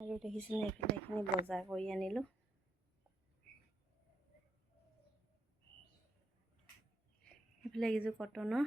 আৰু দেখিছেনে এইফালে এইখিনি বজাৰ কৰি আনিলোঁ। এইফালে এইযোৰ কটনৰ,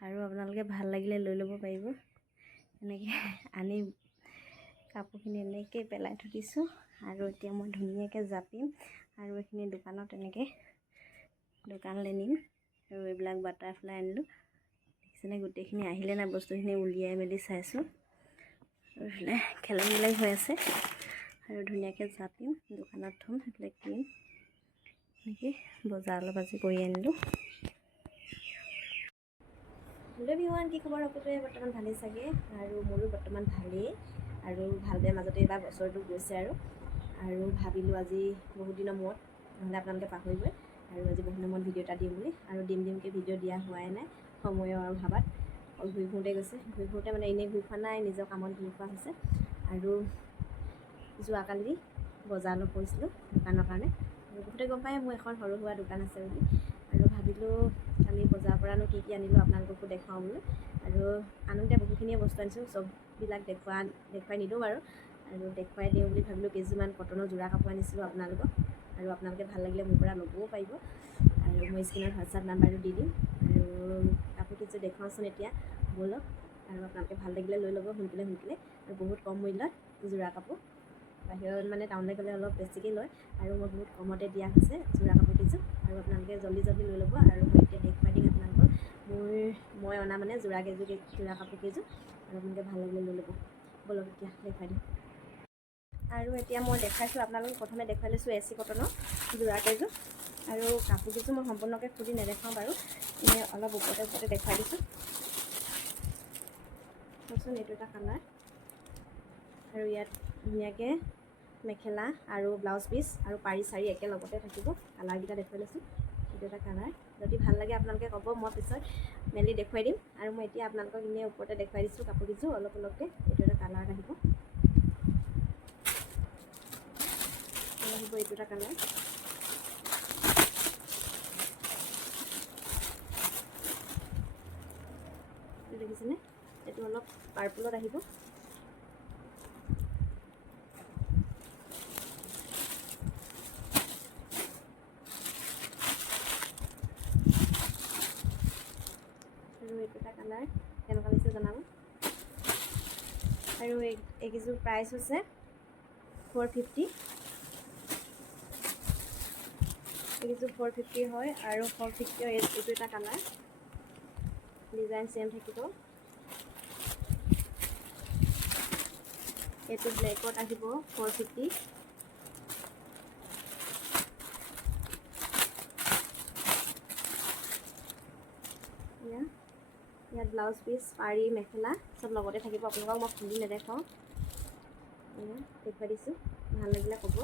আৰু আপোনালোকে ভাল লাগিলে লৈ ল'ব পাৰিব। এনেকৈ আনি কাপোৰখিনি এনেকৈ পেলাই থৈ দিছোঁ। আৰু এতিয়া মই ধুনীয়াকৈ জাপিম আৰু এইখিনি দোকানত এনেকৈ দোকানলৈ নিম। আৰু এইবিলাক বাটাৰফ্লাই আনিলোঁ। দেখিছেনে গোটেইখিনি আহিলে নাই বস্তুখিনি উলিয়াই মেলি চাইছোঁ। আৰু এইফালে খেলি হৈ আছে আৰু ধুনীয়াকৈ জাপিম, দোকানত থ'ম, সেইফালে কিনিম। এনেকৈ বজাৰ অলপ আজি কৰি আনিলোঁ। হেল্ল' বিহুৱান, কি খবৰ? সকলোৱে বৰ্তমান ভালেই চাগে, আৰু মোৰো বৰ্তমান ভালেই। আৰু ভাল বেয়া মাজতে এইবাৰ বছৰটো গৈছে আৰু ভাবিলোঁ আজি বহুত দিনৰ মূৰত, নহ'লে আপোনালোকে পাহৰিবই, আৰু আজি বহুত দিনৰ মূৰত ভিডিঅ' এটা দিম বুলি। আৰু দিমকৈ ভিডিঅ' দিয়া হোৱাই নাই, সময়ৰ অভাৱত ঘূৰি ফুৰোঁতে গৈছে। ঘূৰি ফুৰোঁতে মানে এনেই ঘূৰি ফুৰা নাই, নিজৰ কামত ঘূৰি ফুৰা হৈছে। আৰু যোৱাকালি বজাৰ অলপ কৰিছিলোঁ দোকানৰ কাৰণে। আৰু বহুতে গম পায় মোৰ এখন সৰু সুৰা দোকান আছে বুলি। আৰু ভাবিলোঁ কালি বজাৰৰ পৰানো কি আনিলোঁ আপোনালোককো দেখাওঁ বোলো। আৰু আনোতে বহুতখিনিয়ে বস্তু আনিছোঁ, চববিলাক দেখুৱাই নিদিওঁ বাৰু, আৰু দেখুৱাই দিওঁ বুলি ভাবিলোঁ। কেইযোৰমান কটনৰ যোৰা কাপোৰ আনিছিলোঁ আপোনালোকক, আৰু আপোনালোকে ভাল লাগিলে মোৰ পৰা ল'বও পাৰিব। আৰু মই স্ক্ৰীনত হোৱাটছআপ নাম্বাৰটো দি দিম। আৰু কাপোৰ কিছু দেখুৱাওঁচোন এতিয়া ব'লক। আৰু আপোনালোকে ভাল লাগিলে লৈ ল'ব সোনকালে। আৰু বহুত কম মূল্যত যোৰা কাপোৰ, বাহিৰত মানে টাউনলৈ গ'লে অলপ বেছিকৈ লয়, আৰু মই বহুত কমতে দিয়া হৈছে যোৰা কাপোৰ কেইযোৰ। আৰু আপোনালোকে জল্দি লৈ ল'ব। আৰু মই এতিয়া দেখুৱাই দিম আপোনালোকক মই অনা মানে যোৰা কাপোৰ কেইযোৰ, আৰু আপোনালোকে ভাল লাগিলে লৈ ল'ব। ব'লক এতিয়া দেখুৱাই দিম। আৰু এতিয়া মই দেখাইছোঁ আপোনালোকক, প্ৰথমে দেখুৱাই লৈছোঁ এচি কটনৰ যোৰা কেইযোৰ। আৰু কাপোৰ কেইযোৰ মই সম্পূৰ্ণকৈ খুলি নেদেখাওঁ বাৰু, এনেই অলপ ওপৰতে দেখুৱাই দিছোঁ। চাওকচোন, এইটো এটা কালাৰ, আৰু ইয়াত ধুনীয়াকৈ মেখেলা আৰু ব্লাউজ পিচ আৰু পাৰি চাৰি একেলগতে থাকিব। কালাৰকেইটা দেখুৱাই লৈছোঁ। এইটো এটা কালাৰ, যদি ভাল লাগে আপোনালোকে ক'ব, মই পিছত মেলি দেখুৱাই দিম। আৰু মই এতিয়া আপোনালোকক এনেই ওপৰতে দেখুৱাই দিছোঁ কাপোৰ কেইযোৰ অলপকৈ। এইটো এটা কালাৰ আহিব, এইটো এটা কালাৰ। দেখিছেনে, এইটো অলপ পাৰ্পলত আহিব। আৰু এইটো এটা কালাৰ, কেনেকুৱা লাগিছে জনাব। আৰু এইকেইযোৰ প্ৰাইচ হৈছে 450। এইকেইযোৰ 450 হয়। আৰু 450 এইটো এটা কালাৰ, ডিজাইন চেম থাকিব। এইটো ব্লেকত আহিব 450। ইয়াত ব্লাউজ পিচ, পাৰি, মেখেলা চব লগতে থাকিব। আপোনালোকক মই খুলি নেদেখাওঁ, দেখুৱাই দিছোঁ। ভাল লাগিলে ক'ব।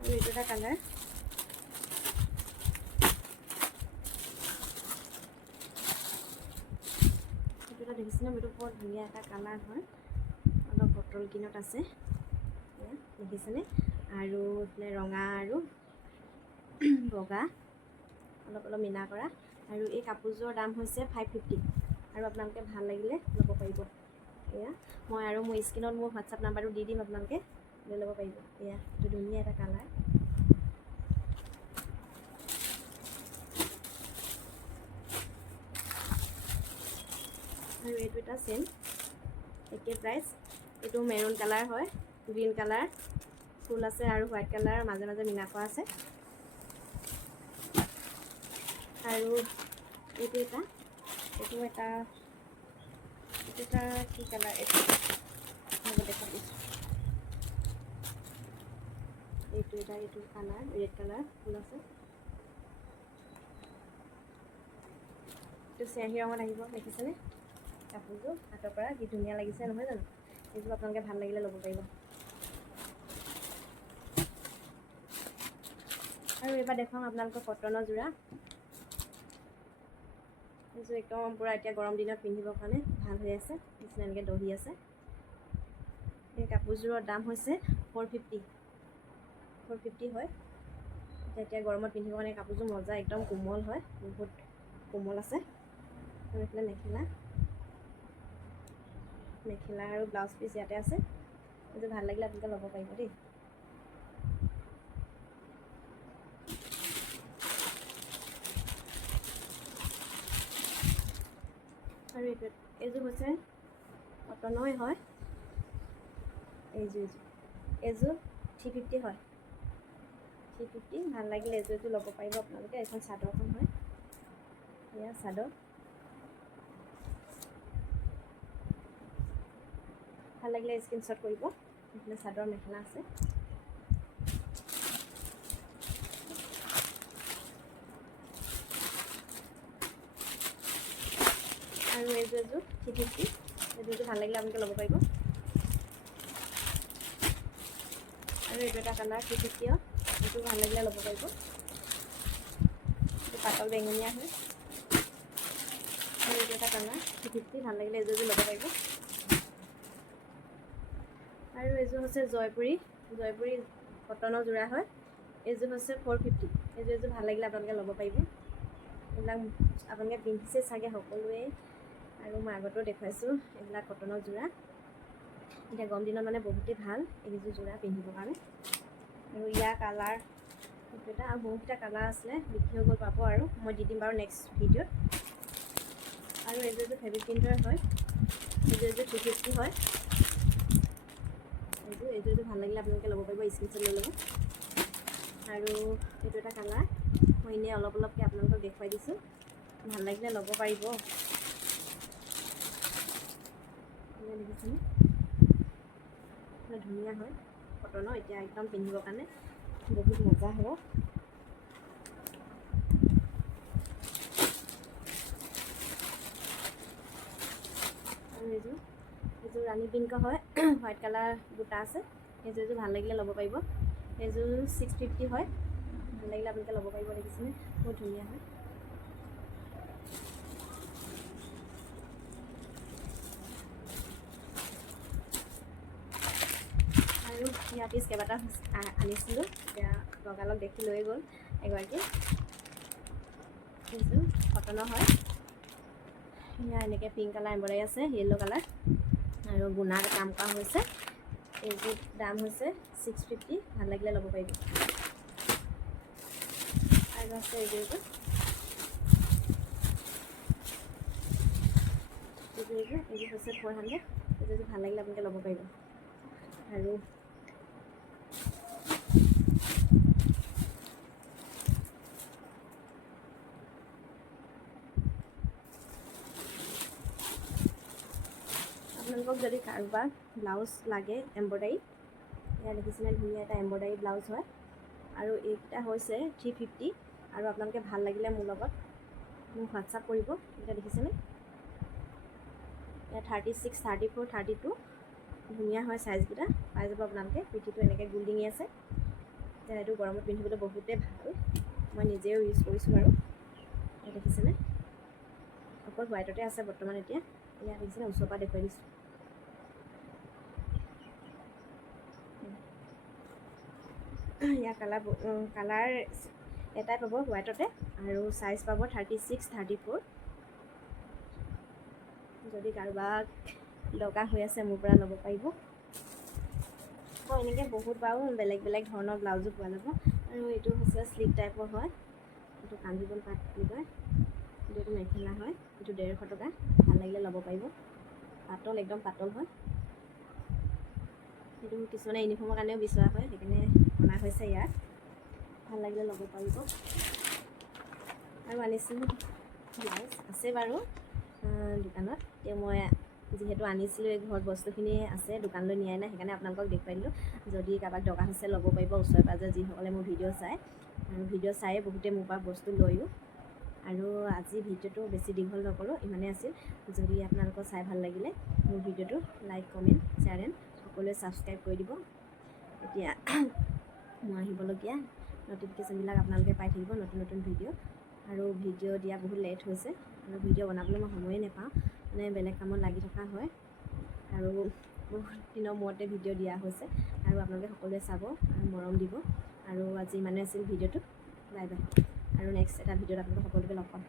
আৰু এইটো এটা কালাৰ, এইটো এটা দেখিছেনে, এইটো বৰ ধুনীয়া এটা কালাৰ হয়, অলপ বটল গ্ৰীণত আছে, দেখিছেনে। আৰু এইফালে ৰঙা আৰু বগা অলপ মিনা কৰা। আৰু এই কাপোৰযোৰৰ দাম হৈছে 550। আৰু আপোনালোকে ভাল লাগিলে ল'ব পাৰিব। এয়া মই আৰু মোৰ স্ক্ৰীণত মোৰ হোৱাটছআপ নাম্বাৰটো দি দিম, আপোনালোকে লৈ ল'ব পাৰিব। এয়া এইটো ধুনীয়া এটা কালাৰ। আৰু এইটো এটা চেম, একে প্ৰাইচ। এইটো মেৰুন কালাৰ হয়, গ্ৰীণ কালাৰ ফুল আছে, আৰু হোৱাইট কালাৰ মাজে মিনা কৰা আছে। আৰু এইটো এটা কি কালাৰ, এইটো দেখাই দিছোঁ। এইটো কালাৰ ৰেড কালাৰ ফুল আছে। এইটো চিয়াহী ৰঙত আহিব, দেখিছেনে কাপোৰযোৰ হাতৰ পৰা কি ধুনীয়া লাগিছে নহয় জানো। এইযোৰ আপোনালোকে ভাল লাগিলে ল'ব পাৰিব। আৰু এইবাৰ দেখুৱাম আপোনালোকৰ কটনৰ যোৰা। এইযোৰ একদম পূৰা এতিয়া গৰম দিনত পিন্ধিবৰ কাৰণে ভাল হৈ আছে। নিচিনা এনেকৈ দহি আছে। এই কাপোৰযোৰৰ দাম হৈছে 450 হয়। এতিয়া গৰমত পিন্ধিবৰ কাৰণে কাপোৰযোৰ মজা, একদম কোমল হয়, বহুত কোমল আছে। আৰু এইফালে মেখেলা আৰু ব্লাউজ পিচ ইয়াতে আছে। এইযোৰ ভাল লাগিলে আপোনালোকে ল'ব পাৰিব দেই। আৰু এইযোৰ হৈছে কটনৰে হয়। এইযোৰ 350 হয়, 350। ভাল লাগিলে এইযোৰ ল'ব পাৰিব আপোনালোকে। এইখন চাদৰখন হয়, এয়া চাদৰ। ভাল লাগিলে স্ক্ৰীনশ্বট কৰিব। এইফালে চাদৰ মেখেলা আছে। আৰু এইযোৰ 350। এইযোৰটো ভাল লাগিলে আপোনালোকে ল'ব পাৰিব। আৰু এইটো এটা কালাৰ 350, এইটো ভাল লাগিলে ল'ব পাৰিব। এইটো পাতল বেঙুনীয়া হয়। আৰু এইটো এটা কালাৰ 350, ভাল লাগিলে এইযোৰ ল'ব পাৰিব। আৰু এইযোৰ হৈছে জয়পুৰী কটনৰ যোৰা হয়। এইযোৰ হৈছে 450। এইযোৰ ভাল লাগিলে আপোনালোকে ল'ব পাৰিব। এইবিলাক আপোনালোকে পিন্ধিছে চাগে সকলোৱে, আৰু মই আগতেও দেখুৱাইছোঁ এইবিলাক কটনৰ যোৰা। এতিয়া গৰম দিনত মানে বহুতেই ভাল এইযোৰ যোৰা পিন্ধিবৰ কাৰণে। আৰু ইয়াৰ কালাৰ এইটো এটা, আৰু বহুতকেইটা কালাৰ আছিলে, বিক্ৰী হৈ গ'ল, পাব আৰু মই দি দিম বাৰু নেক্সট ভিডিঅ'ত। আৰু এইযোৰ ফেব্ৰিক প্ৰিণ্টৰ হয়। এইযোৰ 350 হয়। এইযোৰ ভাল লাগিলে আপোনালোকে ল'ব পাৰিব, স্ক্ৰীনশ্বট লৈ ল'ব। আৰু এইটো এটা কালাৰ, মই এনেই অলপকৈ আপোনালোকক দেখুৱাই দিছোঁ, ভাল লাগিলে ল'ব পাৰিব। দেখিছেনে, ধুনীয়া হয় কটনৰ। এতিয়া একদম পিন্ধিবৰ কাৰণে বহুত মজা হ'ব। আৰু এইযোৰ ৰাণী পিংক হয়, হোৱাইট কালাৰ বুটা আছে। এইযোৰ ভাল লাগিলে ল'ব পাৰিব। এইযোৰ 650 হয়, ভাল লাগিলে আপোনালোকে ল'ব পাৰিব। দেখিছেনে, বহুত ধুনীয়া হয়। আৰু ইয়াৰ পিচ কেইবাটা আনিছিলোঁ, এতিয়া লগালগ দেখি লৈ গ'ল এগৰাকী। এইযোৰ কটনৰ হয়। এয়া এনেকৈ পিংক কালাৰ এম্ব্ৰইডাৰী আছে, য়েল্ল' কালাৰ আৰু গুণাৰ কাম কৰা হৈছে। এইযোৰ দাম হৈছে 650, ভাল লাগিলে ল'ব পাৰিব। আৰু আছে এইযোৰ হৈছে 400। এইযোৰ ভাল লাগিলে আপোনালোকে ল'ব পাৰিব। আৰু আপোনালোকক যদি কাৰোবাৰ ব্লাউজ লাগে এম্ব্ৰইডাৰী, এয়া দেখিছেনে, ধুনীয়া এটা এম্ব্ৰইডাৰী ব্লাউজ হয়। আৰু এইকেইটা হৈছে 350। আৰু আপোনালোকে ভাল লাগিলে মোৰ লগত মোক হোৱাটছআপ কৰিব। এতিয়া দেখিছেনে, এয়া 36, 34, 32, ধুনীয়া হয় চাইজকেইটা, পাই যাব আপোনালোকে। পিঠিটো এনেকৈ গোল্ডিঙি আছে। এতিয়া এইটো গৰমত পিন্ধিবলৈ বহুতেই ভাল, মই নিজেও ইউজ কৰিছোঁ বাৰু। দেখিছেনে, অকল হোৱাইটতে আছে বৰ্তমান এতিয়া। এয়া দেখিছেনে, ওচৰৰ পৰা দেখুৱাই দিছোঁ। ইয়াৰ কালাৰ এটাই পাব হোৱাইটতে, আৰু চাইজ পাব 36, 34। যদি কাৰোবাক দৰকাৰ হৈ আছে মোৰ পৰা ল'ব পাৰিব। এনেকৈ বহুত বাৰু বেলেগ ধৰণৰ ব্লাউজো পোৱা যাব। আৰু এইটো হৈছে স্লিক টাইপৰ হয়, এইটো কাঞ্জিবন পাট বুলি কয়। এইটো মেখেলা হয়, এইটো 150 টকা, ভাল লাগিলে ল'ব পাৰিব। পাতল, একদম পাতল হয়। সেইটো কিছুমানে ইউনিফৰ্মৰ কাৰণেও বিচৰা হয়, সেইকাৰণে অনা হৈছে ইয়াত, ভাল লাগিলে ল'ব পাৰিব। আৰু আনিছিলোঁ ব্লাউজ আছে বাৰু দোকানত, এতিয়া মই যিহেতু আনিছিলোঁ, এই ঘৰত বস্তুখিনি আছে, দোকানলৈ নিয়াই নাই, সেইকাৰণে আপোনালোকক দেখুৱাই দিলোঁ। যদি কাৰোবাক দৰকাৰ হৈছে ল'ব পাৰিব, ওচৰে পাঁজৰে যিসকলে মোৰ ভিডিঅ' চায়, আৰু ভিডিঅ' চায়ে বহুতে মোৰ পৰা বস্তু লৈও। আৰু আজি ভিডিঅ'টো বেছি দীঘল নকৰোঁ, ইমানেই আছিল। যদি আপোনালোকৰ চাই ভাল লাগিলে মোৰ ভিডিঅ'টো লাইক, কমেণ্ট, শ্বেয়াৰ এণ্ড সকলোৱে ছাবস্ক্ৰাইব কৰি দিব। এতিয়া মই আহিবলগীয়া ন'টিফিকেশ্যনবিলাক আপোনালোকে পাই থাকিব, নতুন ভিডিঅ'। আৰু ভিডিঅ' দিয়া বহুত লেট হৈছে, আৰু ভিডিঅ' বনাবলৈ মই সময়ে নাপাওঁ, মানে বেলেগ কামত লাগি থকা হয়। আৰু বহুত দিনৰ মূৰতে ভিডিঅ' দিয়া হৈছে, আৰু আপোনালোকে সকলোৱে চাব আৰু মৰম দিব। আৰু আজি ইমানেই আছিল ভিডিঅ'টো। Bye bye. আৰু নেক্সট এটা ভিডিঅ'ত আপোনালোক সকলোকে লগ পাম।